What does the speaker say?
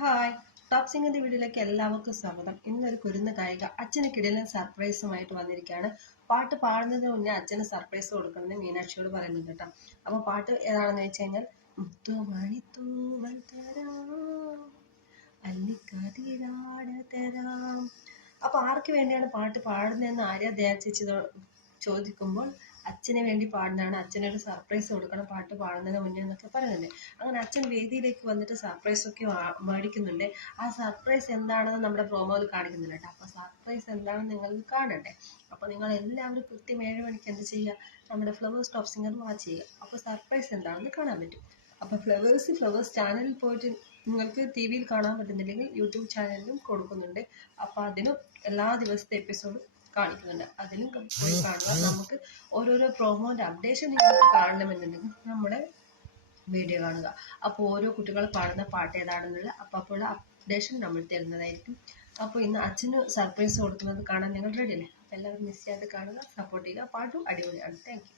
Hi. Top സിംഗിന്റെ വീഡിയോയിലേക്ക് എല്ലാവർക്കും സ്വാഗതം. ഇന്നൊരു കുരുന്ന് കായിക അച്ഛന് കിടലൻ സർപ്രൈസുമായിട്ട് വന്നിരിക്കുകയാണ്. പാട്ട് പാടുന്നതിന് മുന്നേ അച്ഛന് സർപ്രൈസ് കൊടുക്കണമെന്ന് മീനാക്ഷിയോട് പറയുന്നുണ്ട് കേട്ടോ. അപ്പോൾ പാട്ട് ഏതാണെന്ന് വെച്ച് കഴിഞ്ഞാൽ മുത്തുമണി തൂവൽ തരാം തരാം. അപ്പോൾ ആർക്ക് വേണ്ടിയാണ് പാട്ട് പാടുന്നതെന്ന് ആര്യ ദയാചേച്ചി ചോദിക്കുമ്പോൾ അച്ഛന് വേണ്ടി പാടുന്നതാണ്. അച്ഛനൊരു സർപ്രൈസ് കൊടുക്കണം പാട്ട് പാടുന്നതിന് മുന്നേ എന്നൊക്കെ പറയുന്നുണ്ട്. അങ്ങനെ അച്ഛൻ വേദിയിലേക്ക് വന്നിട്ട് സർപ്രൈസ് ഒക്കെ മേടിക്കുന്നുണ്ട്. ആ സർപ്രൈസ് എന്താണെന്ന് നമ്മുടെ പ്രോമോയിൽ കാണിക്കുന്നുണ്ട് കേട്ടോ. അപ്പോൾ സർപ്രൈസ് എന്താണെന്ന് നിങ്ങൾ കാണട്ടെ. അപ്പോൾ നിങ്ങൾ എല്ലാവരും കൃത്യം ഏഴ് മണിക്ക് എന്ത് ചെയ്യുക? നമ്മുടെ ഫ്ലവേഴ്സ് ടോപ്പ് സിംഗർ വാച്ച് ചെയ്യുക. അപ്പോൾ സർപ്രൈസ് എന്താണെന്ന് കാണാൻ പറ്റും. അപ്പോൾ ഫ്ലവേഴ്സ് ഫ്ലവേഴ്സ് ചാനലിൽ പോയിട്ട് നിങ്ങൾക്ക് ടി വിയിൽ കാണാൻ പറ്റുന്നില്ലെങ്കിൽ യൂട്യൂബ് ചാനലിലും കൊടുക്കുന്നുണ്ട്. അപ്പോൾ അതിനും എല്ലാ ദിവസത്തെ എപ്പിസോഡും കാണിക്കുന്നുണ്ട്. അതിലും പോയി കാണുക. നമുക്ക് ഓരോരോ പ്രോമോന്റെ അപ്ഡേഷൻ നിങ്ങൾക്ക് കാണണമെന്നുണ്ടെങ്കിൽ നമ്മുടെ വീഡിയോ കാണുക. അപ്പോൾ ഓരോ കുട്ടികൾ പാടുന്ന പാട്ട് ഏതാണെന്നുള്ള അപ്പോൾ അപ്ഡേഷൻ നമ്മൾ തരുന്നതായിരിക്കും. അപ്പോൾ ഇന്ന് അച്ഛന് സർപ്രൈസ് കൊടുക്കുന്നത് കാണാൻ നിങ്ങൾ റെഡി അല്ലേ? അപ്പോൾ എല്ലാവരും മിസ് ചെയ്യാതെ കാണുക സപ്പോർട്ട് ചെയ്യുക. പാട്ടും അടിപൊളിയാണ്. താങ്ക്